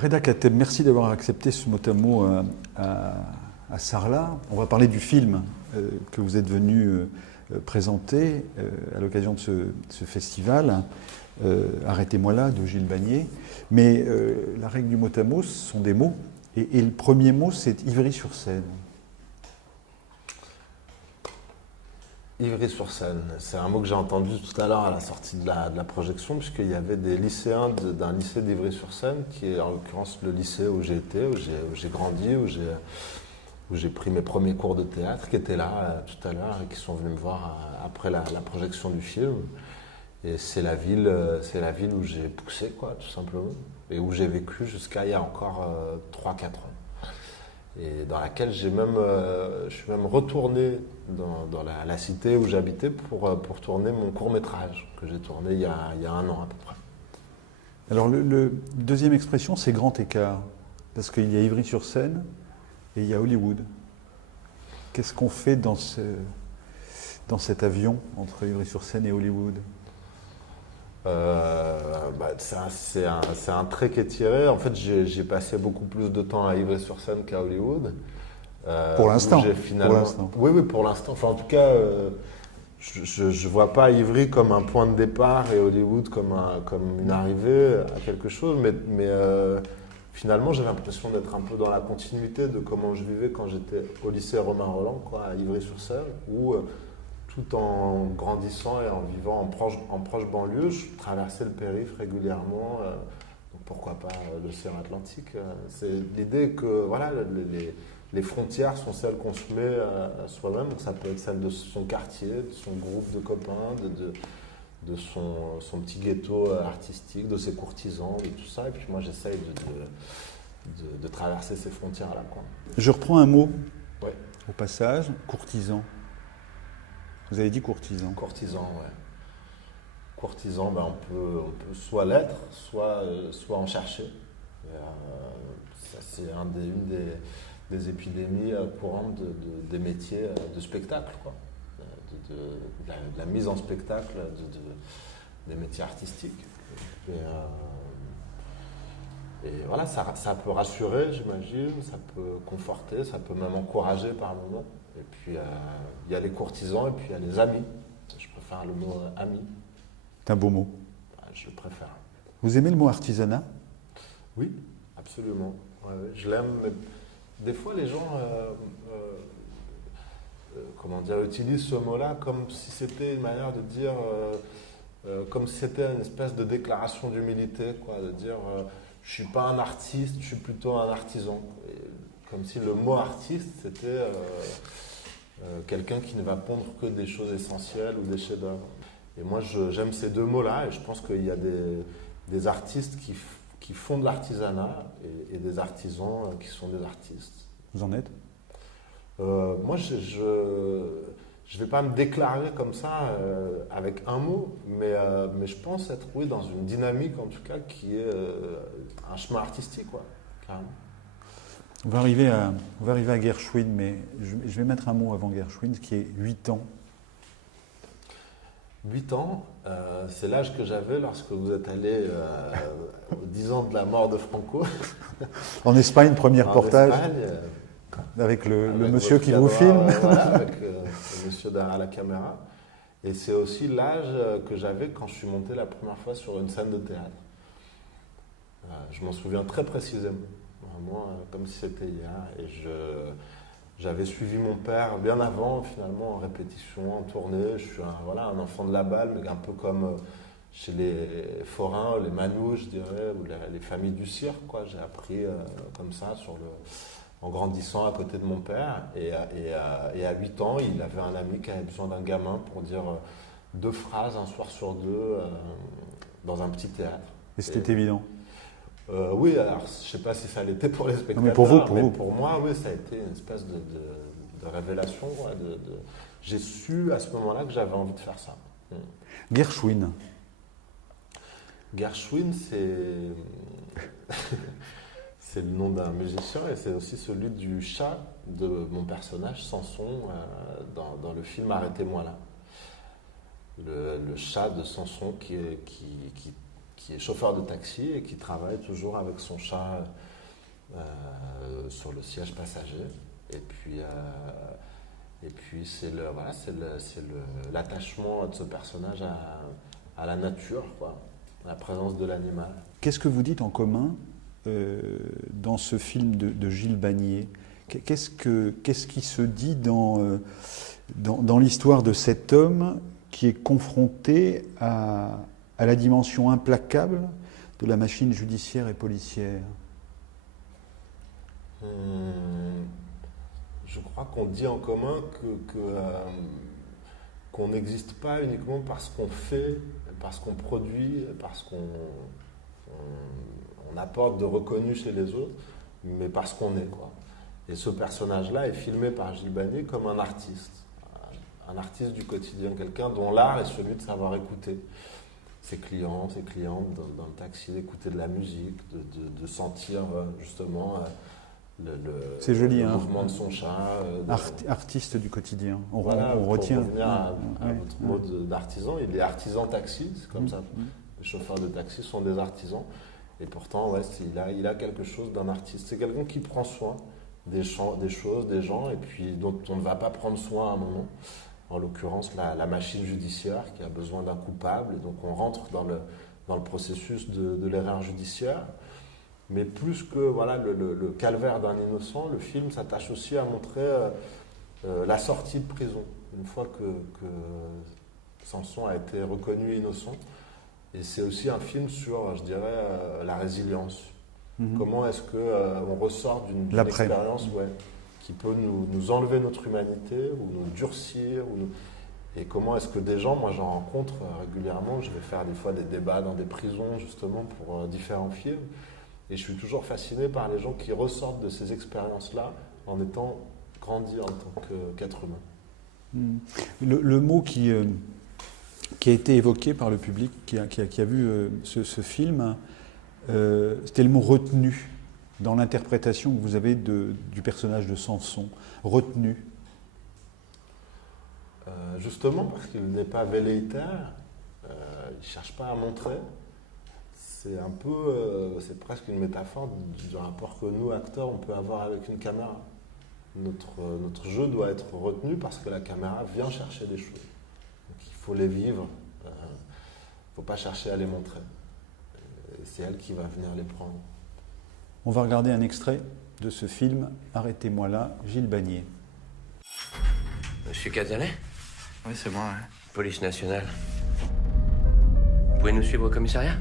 Reda Kateb, merci d'avoir accepté ce mot à mot à Sarlat. On va parler du film que vous êtes venu présenter à l'occasion de ce festival, Arrêtez-moi là, de Gilles Bagné. Mais la règle du mot à mot, ce sont des mots. Et le premier mot, c'est Ivry-sur-Seine. Ivry-sur-Seine, c'est un mot que j'ai entendu tout à l'heure à la sortie de la projection, puisqu'il y avait des lycéens d'un lycée d'Ivry-sur-Seine, qui est en l'occurrence le lycée où j'ai été, où j'ai grandi, où j'ai pris mes premiers cours de théâtre, qui étaient là tout à l'heure et qui sont venus me voir après la projection du film. Et c'est la ville où j'ai poussé, quoi, tout simplement, et où j'ai vécu jusqu'à il y a encore 3-4 ans. Et dans laquelle je suis même retourné dans la cité où j'habitais pour tourner mon court-métrage que j'ai tourné il y a 1 an à peu près. Alors, le deuxième expression, c'est grand écart. Parce qu'il y a Ivry-sur-Seine et il y a Hollywood. Qu'est-ce qu'on fait dans cet avion entre Ivry-sur-Seine et Hollywood ? C'est un trait qui est tiré. En fait, j'ai passé beaucoup plus de temps à Ivry-sur-Seine qu'à Hollywood. Pour l'instant. Oui, pour l'instant. Enfin, en tout cas, je ne vois pas Ivry comme un point de départ et Hollywood comme une arrivée à quelque chose. Mais finalement, j'ai l'impression d'être un peu dans la continuité de comment je vivais quand j'étais au lycée Romain Rolland, quoi, à Ivry-sur-Seine, où tout en grandissant et en vivant en proche banlieue, je traversais le périph' régulièrement. Donc pourquoi pas l'océan Atlantique. C'est l'idée que voilà, les frontières sont celles qu'on se met à soi-même. Donc ça peut être celle de son quartier, de son groupe de copains, de son petit ghetto artistique, de ses courtisans, de tout ça. Et puis moi, j'essaye de traverser ces frontières-là, quoi. Je reprends un mot, Ouais. au passage, courtisan. Vous avez dit courtisan. Courtisan, ouais. Courtisan, on peut soit l'être, soit en chercher. Ça, c'est une des épidémies courantes des métiers de spectacle, quoi. De la mise en spectacle des métiers artistiques. Et voilà, ça peut rassurer, j'imagine, ça peut conforter, ça peut même encourager par moments. Et puis, il y a les courtisans et puis il y a les amis. Je préfère le mot ami. C'est un beau mot. Je préfère. Vous aimez le mot artisanat ? Oui, absolument. Ouais, je l'aime. Mais des fois, les gens utilisent ce mot-là comme si c'était une manière de dire, comme si c'était une espèce de déclaration d'humilité, quoi, de dire je ne suis pas un artiste, je suis plutôt un artisan. Et comme si le mot artiste, c'était quelqu'un qui ne va pondre que des choses essentielles ou des chefs-d'œuvre. Et moi, j'aime ces deux mots-là, et je pense qu'il y a des artistes qui font de l'artisanat et des artisans qui sont des artistes. Vous en êtes ? Moi, je ne vais pas me déclarer comme ça avec un mot, mais je pense être, oui, dans une dynamique, en tout cas, qui est un chemin artistique, quoi, carrément. On va arriver à Gershwin, mais je vais mettre un mot avant Gershwin, qui est 8 ans. 8 ans, c'est l'âge que j'avais lorsque vous êtes allé aux 10 ans de la mort de Franco. En Espagne, premier reportage. Espagne, avec le avec monsieur qui votre vous caméra, filme. Voilà, avec le monsieur derrière la caméra. Et c'est aussi l'âge que j'avais quand je suis monté la première fois sur une scène de théâtre. Je m'en souviens très précisément, vraiment comme si c'était hier. Et j'avais suivi mon père bien avant, finalement, en répétition, en tournée. Je suis un enfant de la balle, mais un peu comme chez les forains, les manouches, je dirais, ou les familles du cirque, quoi. J'ai appris comme ça en grandissant à côté de mon père. Et à 8 ans, il avait un ami qui avait besoin d'un gamin pour dire 2 phrases un soir sur 2 dans un petit théâtre. Et c'était évident. Oui, alors je ne sais pas si ça l'était pour les spectateurs, mais pour vous. Pour moi, oui, ça a été une espèce de révélation. Ouais, j'ai su à ce moment-là que j'avais envie de faire ça. Gershwin. Gershwin, c'est le nom d'un musicien et c'est aussi celui du chat de mon personnage Samson dans le film Arrêtez-moi là. Le chat de Samson qui qui est chauffeur de taxi et qui travaille toujours avec son chat sur le siège passager. Et puis c'est l'attachement de ce personnage à la nature, quoi, à la présence de l'animal. Qu'est-ce que vous dites en commun dans ce film de Gilles Bagné? Qu'est-ce qui se dit dans l'histoire de cet homme qui est confronté à la dimension implacable de la machine judiciaire et policière? Je crois qu'on dit en commun qu'on n'existe pas uniquement parce qu'on fait, parce qu'on produit, parce qu'on apporte de reconnu chez les autres, mais parce qu'on est, quoi. Et ce personnage-là est filmé par Gilles Bagné comme un artiste du quotidien, quelqu'un dont l'art est celui de savoir écouter ses clients, ses clientes dans le taxi, d'écouter de la musique, de sentir justement c'est joli, le mouvement de son chat. Artiste du quotidien, on retient. retient. Pour revenir à votre mot d'artisan, il est artisan taxi, c'est comme ça. Les chauffeurs de taxi sont des artisans. Et pourtant, il a quelque chose d'un artiste. C'est quelqu'un qui prend soin des choses, des gens, et puis dont on ne va pas prendre soin à un moment. En l'occurrence, la machine judiciaire qui a besoin d'un coupable. Et donc on rentre dans le processus de l'erreur judiciaire. Mais plus que le calvaire d'un innocent, le film s'attache aussi à montrer la sortie de prison. Une fois que Samson a été reconnu innocent. Et c'est aussi un film sur, je dirais, la résilience. Comment est-ce qu'on ressort d'une expérience qui peut nous enlever notre humanité ou nous durcir et comment est-ce que des gens, moi j'en rencontre régulièrement, je vais faire des fois des débats dans des prisons justement pour différents films. Et je suis toujours fasciné par les gens qui ressortent de ces expériences-là en étant grandis en tant qu'être humain. Le mot qui a été évoqué par le public qui a vu ce film, c'était le mot retenu dans l'interprétation que vous avez du personnage de Samson. Retenu. Justement parce qu'il n'est pas velléitaire, il ne cherche pas à montrer. C'est un peu, c'est presque une métaphore du rapport que nous, acteurs, on peut avoir avec une caméra. Notre jeu doit être retenu parce que la caméra vient chercher des choses. Donc il faut les vivre, il ne faut pas chercher à les montrer. Et c'est elle qui va venir les prendre. On va regarder un extrait de ce film, Arrêtez-moi là, Gilles Bagné. Monsieur Cazalet? Oui, c'est moi, ouais. Police nationale. Vous pouvez nous suivre au commissariat?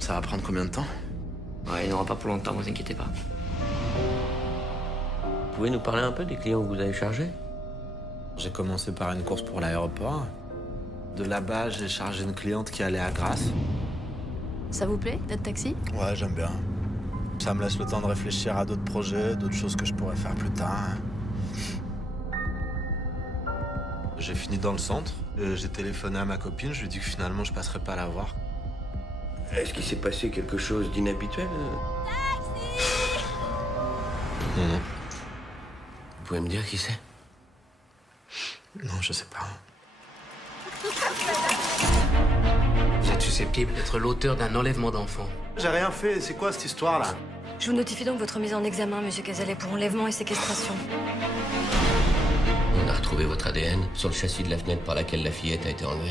Ça va prendre combien de temps? Ouais, il n'aura pas pour longtemps, vous inquiétez pas. Vous pouvez nous parler un peu des clients que vous avez chargés? J'ai commencé par une course pour l'aéroport. De là-bas, j'ai chargé une cliente qui allait à Grasse. Ça vous plaît d'être taxi? Ouais, j'aime bien. Ça me laisse le temps de réfléchir à d'autres projets, d'autres choses que je pourrais faire plus tard. J'ai fini dans le centre. J'ai téléphoné à ma copine, je lui ai dit que finalement je passerais pas la voir. Est-ce qu'il s'est passé quelque chose d'inhabituel? Non. Vous pouvez me dire qui c'est? Non, je sais pas. Vous êtes susceptible d'être l'auteur d'un enlèvement d'enfant. J'ai rien fait, c'est quoi cette histoire-là? Je vous notifie donc votre mise en examen, monsieur Cazalet, pour enlèvement et séquestration. On a retrouvé votre ADN sur le châssis de la fenêtre par laquelle la fillette a été enlevée.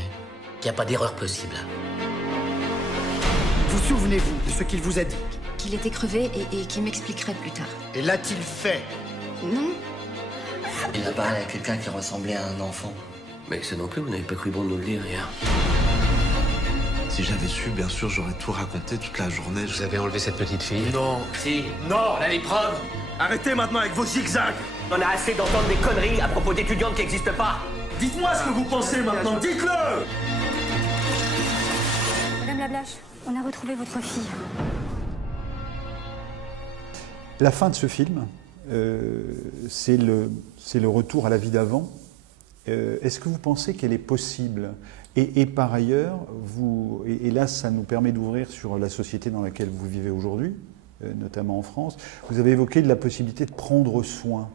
Il n'y a pas d'erreur possible. Vous souvenez-vous de ce qu'il vous a dit? Qu'il était crevé et qu'il m'expliquerait plus tard. Et l'a-t-il fait? Non. Il a parlé à quelqu'un qui ressemblait à un enfant. Mais ça non plus, vous n'avez pas cru bon de nous le dire hier. Si j'avais su, bien sûr, j'aurais tout raconté toute la journée. Vous avez enlevé cette petite fille? Non. Si. Non! On a les preuves. Arrêtez maintenant avec vos zigzags! On a assez d'entendre des conneries à propos d'étudiantes qui n'existent pas. Dites-moi ce que vous pensez maintenant, dites-le! Madame Lablache, on a retrouvé votre fille. La fin de ce film, c'est le retour à la vie d'avant. Est-ce que vous pensez qu'elle est possible? Et par ailleurs, et là ça nous permet d'ouvrir sur la société dans laquelle vous vivez aujourd'hui, notamment en France, vous avez évoqué la possibilité de prendre soin.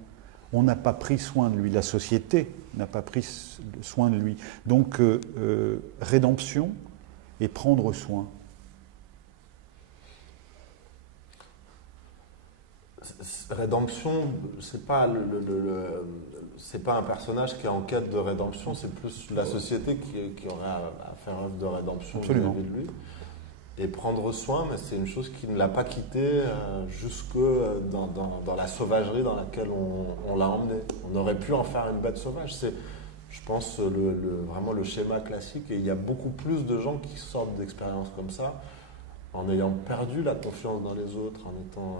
On n'a pas pris soin de lui, la société n'a pas pris soin de lui. Donc rédemption et prendre soin. Rédemption, c'est pas c'est pas un personnage qui est en quête de rédemption, c'est plus la société qui aurait à faire œuvre de rédemption Absolument. vis-à-vis de lui. Et prendre soin, mais c'est une chose qui ne l'a pas quitté jusque dans la sauvagerie dans laquelle on l'a emmené. On aurait pu en faire une bête sauvage. C'est, je pense, vraiment le schéma classique. Et il y a beaucoup plus de gens qui sortent d'expériences comme ça en ayant perdu la confiance dans les autres, en étant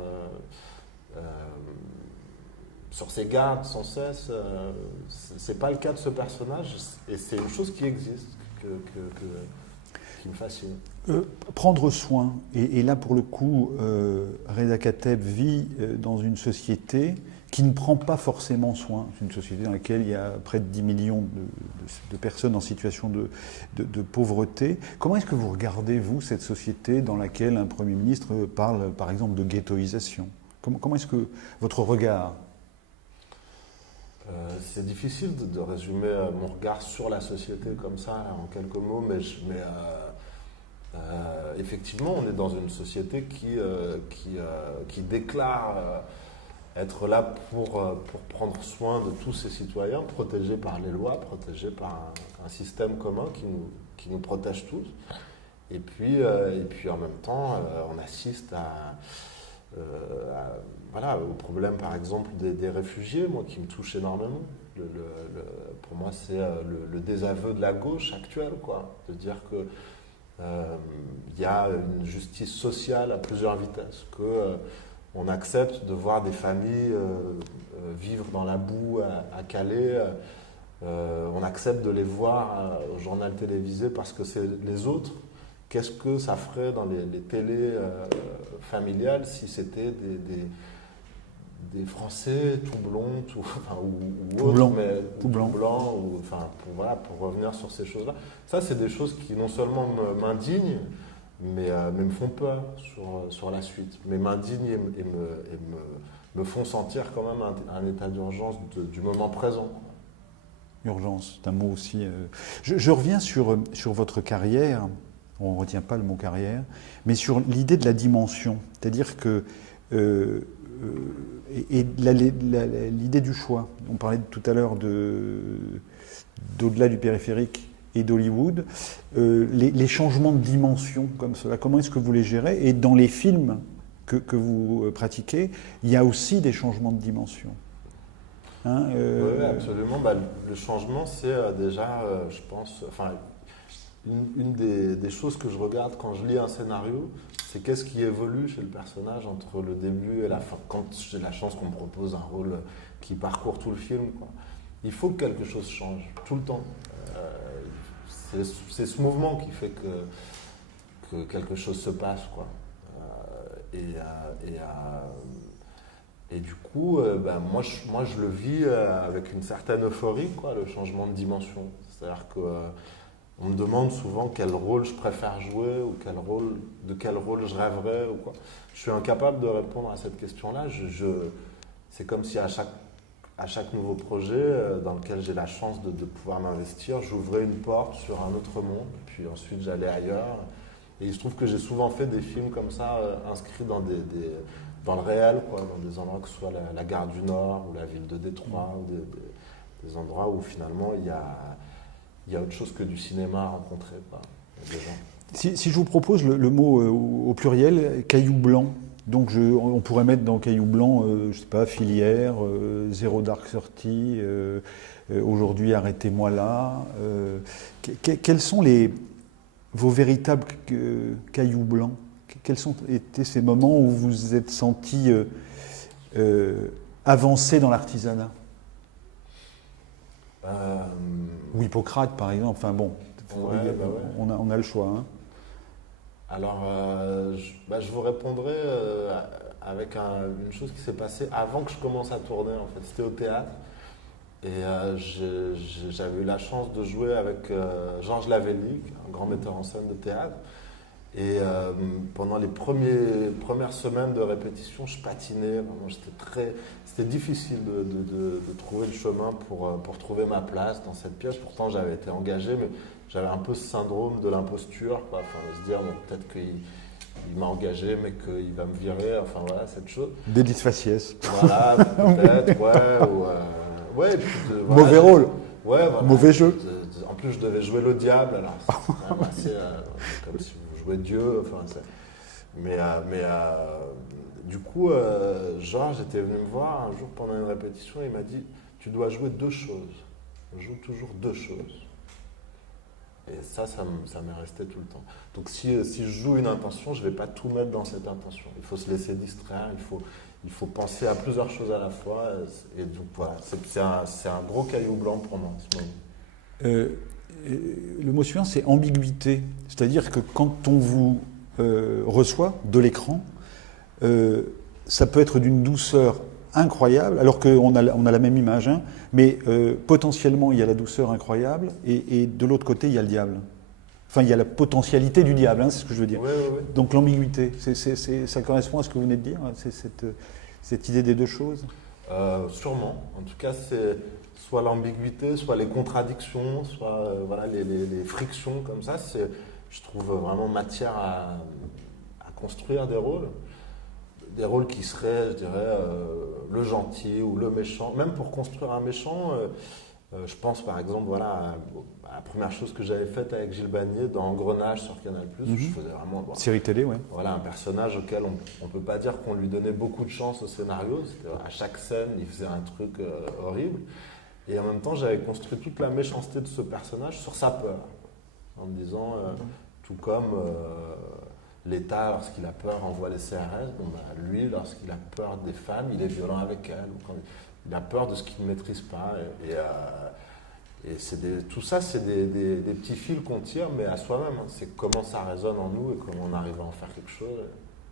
sur ses gardes sans cesse. C'est pas le cas de ce personnage, et c'est une chose qui existe, qui me fascine. Prendre soin, et là pour le coup, Reda Kateb vit dans une société qui ne prend pas forcément soin. C'est une société dans laquelle il y a près de 10 millions de personnes en situation de pauvreté. Comment est-ce que vous regardez, vous, cette société dans laquelle un Premier ministre parle, par exemple, de ghettoisation ? Comment est-ce que votre regard... C'est difficile de résumer mon regard sur la société comme ça, en quelques mots, mais effectivement, on est dans une société qui déclare être là pour prendre soin de tous ses citoyens, protégés par les lois, protégés par un système commun qui nous protège tous. Et puis en même temps, on assiste au problème, par exemple, des réfugiés, moi, qui me touche énormément. Pour moi, c'est le désaveu de la gauche actuelle, quoi, de dire que il y a une justice sociale à plusieurs vitesses, qu'on accepte de voir des familles vivre dans la boue à Calais, on accepte de les voir au journal télévisé parce que c'est les autres. Qu'est-ce que ça ferait dans les télés familiales si c'était des Français tout blonds, tout blancs, pour revenir sur ces choses-là. Ça, c'est des choses qui non seulement m'indignent, mais me font peur sur la suite. Mais m'indignent et me font sentir quand même un état d'urgence du moment présent. Urgence, c'est un mot aussi. Je reviens sur votre carrière. On ne retient pas le mot carrière, mais sur l'idée de la dimension. C'est-à-dire que l'idée du choix. On parlait tout à l'heure d'au-delà du périphérique et d'Hollywood. Les changements de dimension comme cela, comment est-ce que vous les gérez ? Et dans les films que vous pratiquez, il y a aussi des changements de dimension. Oui, absolument. Le changement, c'est déjà, je pense... Une des choses que je regarde quand je lis un scénario, c'est qu'est-ce qui évolue chez le personnage entre le début et la fin. Quand j'ai la chance qu'on me propose un rôle qui parcourt tout le film, quoi. Il faut que quelque chose change, tout le temps. C'est ce mouvement qui fait que quelque chose se passe, quoi. Et du coup, moi, je le vis avec une certaine euphorie, quoi, le changement de dimension. C'est-à-dire que on me demande souvent quel rôle je préfère jouer ou de quel rôle je rêverais ou quoi. Je suis incapable de répondre à cette question-là. C'est comme si à chaque nouveau projet dans lequel j'ai la chance de pouvoir m'investir, j'ouvrais une porte sur un autre monde, puis ensuite j'allais ailleurs. Et il se trouve que j'ai souvent fait des films comme ça, inscrits dans le réel, quoi, dans des endroits que ce soit la gare du Nord ou la ville de Détroit, ou des endroits où finalement il y a autre chose que du cinéma à rencontrer, quoi, des gens. Si je vous propose le mot au pluriel, caillou blanc, donc on pourrait mettre dans caillou blanc, je sais pas, filière, Zero Dark 30, aujourd'hui arrêtez-moi là. Quels sont vos véritables cailloux blancs ? Quels ont été ces moments où vous vous êtes senti avancé dans l'artisanat ? Ou Hippocrate, par exemple. Enfin bon, on a le choix. Hein. Alors, je vous répondrai avec une chose qui s'est passée avant que je commence à tourner. En fait, c'était au théâtre. Et j'avais eu la chance de jouer avec Georges Lavelli, un grand metteur en scène de théâtre. Et pendant les premières semaines de répétition, je patinais. Vraiment, c'était difficile de trouver le chemin pour trouver ma place dans cette pièce. Pourtant, j'avais été engagé, mais j'avais un peu ce syndrome de l'imposture, quoi. Enfin, de se dire, bon, peut-être qu'il il m'a engagé, mais qu'il va me virer, enfin voilà, cette chose. Délice faciès. Voilà, peut-être, ouais, et puis voilà, Mauvais rôle. Ouais, voilà. Mauvais jeu. En plus, je devais jouer le diable, alors c'est quand même assez comme si vous jouiez Dieu. Enfin, du coup, Georges était venu me voir un jour pendant une répétition et il m'a dit « Tu dois jouer 2 choses. Joue toujours 2 choses. » Et ça m'est resté tout le temps. Donc si je joue une intention, je ne vais pas tout mettre dans cette intention. Il faut se laisser distraire, il faut penser à plusieurs choses à la fois. Et donc voilà, c'est un gros caillou blanc pour moi en ce moment. Le mot suivant, c'est ambiguïté. C'est-à-dire que quand on vous reçoit de l'écran, ça peut être d'une douceur incroyable, alors qu'on a la même image, hein, mais potentiellement il y a la douceur incroyable, et de l'autre côté il y a le diable. Enfin, il y a la potentialité du diable, hein, c'est ce que je veux dire. Ouais. Donc l'ambiguïté, ça correspond à ce que vous venez de dire, c'est cette idée des 2 choses. Sûrement. En tout cas, c'est soit l'ambiguïté, soit les contradictions, soit voilà, les frictions comme ça. Je trouve vraiment matière à construire des rôles. Des rôles qui seraient, je dirais, le gentil ou le méchant. Même pour construire un méchant, je pense par exemple voilà, à la première chose que j'avais faite avec Gilles Bagné dans Engrenage sur Canal+. Je faisais vraiment série télé, ouais. Voilà, un personnage auquel on ne peut pas dire qu'on lui donnait beaucoup de chance au scénario. À chaque scène, il faisait un truc horrible. Et en même temps, j'avais construit toute la méchanceté de ce personnage sur sa peur. En me disant, tout comme l'État, lorsqu'il a peur, envoie les CRS. Lui, lorsqu'il a peur des femmes, il est violent avec elles. Il a peur de ce qu'il ne maîtrise pas. Et tout ça, c'est des petits fils qu'on tire, mais à soi-même. Hein. C'est comment ça résonne en nous et comment on arrive à en faire quelque chose.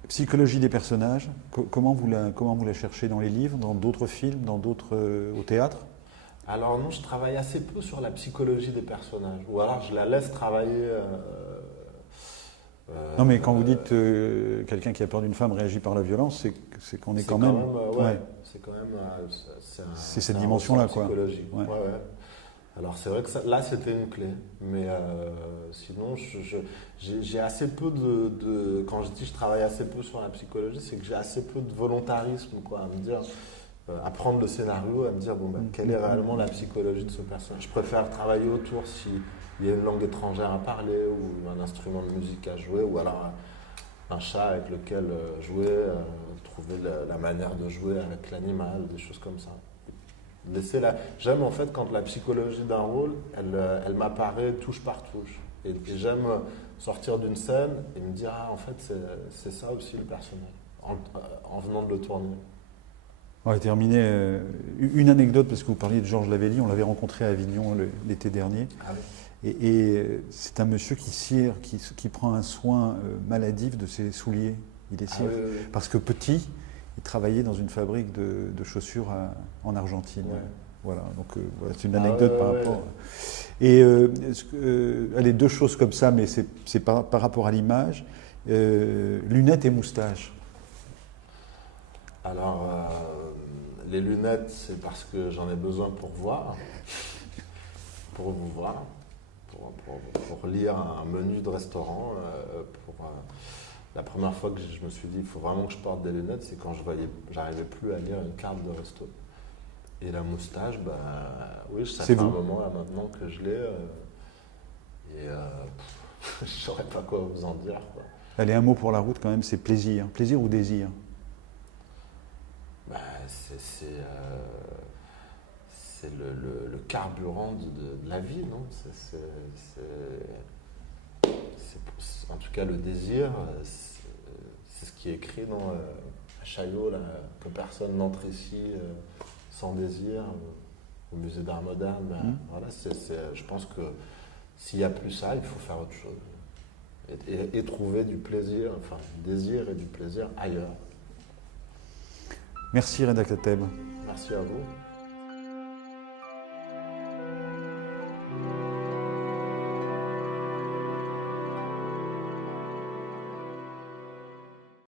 Psychologie des personnages, comment vous la cherchez dans les livres, dans d'autres films, au théâtre? Alors non, je travaille assez peu sur la psychologie des personnages. Ou alors je la laisse travailler... non, mais quand vous dites quelqu'un qui a peur d'une femme réagit par la violence, c'est qu'on est quand même. C'est quand même. C'est cette dimension-là, quoi. Ouais. Alors c'est vrai que là c'était une clé, mais sinon j'ai assez peu de. Quand je dis je travaille assez peu sur la psychologie, c'est que j'ai assez peu de volontarisme, quoi, à me dire. À prendre le scénario, à me dire quelle est réellement la psychologie de ce personnage. Je préfère travailler autour s'il y a une langue étrangère à parler ou un instrument de musique à jouer ou alors un chat avec lequel jouer, trouver la manière de jouer avec l'animal, des choses comme ça. J'aime en fait quand la psychologie d'un rôle, elle m'apparaît touche par touche. Et j'aime sortir d'une scène et me dire en fait c'est ça aussi le personnage, en venant de le tourner. On va terminer. Une anecdote, parce que vous parliez de Georges Lavelli, on l'avait rencontré à Avignon l'été dernier. Ah oui. Et c'est un monsieur qui cire, qui prend un soin maladif de ses souliers. Il les cire. Oui. Parce que petit, il travaillait dans une fabrique de chaussures en Argentine. Ouais. Voilà, donc voilà, c'est une anecdote par rapport. Et allez, 2 choses comme ça, mais c'est par rapport à l'image. Lunettes et moustaches. Alors, les lunettes, c'est parce que j'en ai besoin pour voir, pour vous voir, pour lire un menu de restaurant. La première fois que je me suis dit, il faut vraiment que je porte des lunettes, c'est quand j'arrivais plus à lire une carte de resto. Et la moustache, oui, ça fait un moment là maintenant que je l'ai. Je ne saurais pas quoi vous en dire, quoi. Allez, un mot pour la route quand même, c'est plaisir. Plaisir ou désir? C'est le carburant de la vie, non? En tout cas, le désir, c'est ce qui est écrit dans Chaillot, là, que personne n'entre ici sans désir, au musée d'art moderne. Voilà, je pense que s'il n'y a plus ça, il faut faire autre chose. Et trouver du plaisir, enfin du désir et du plaisir ailleurs. Merci Reda Kateb. Merci à vous.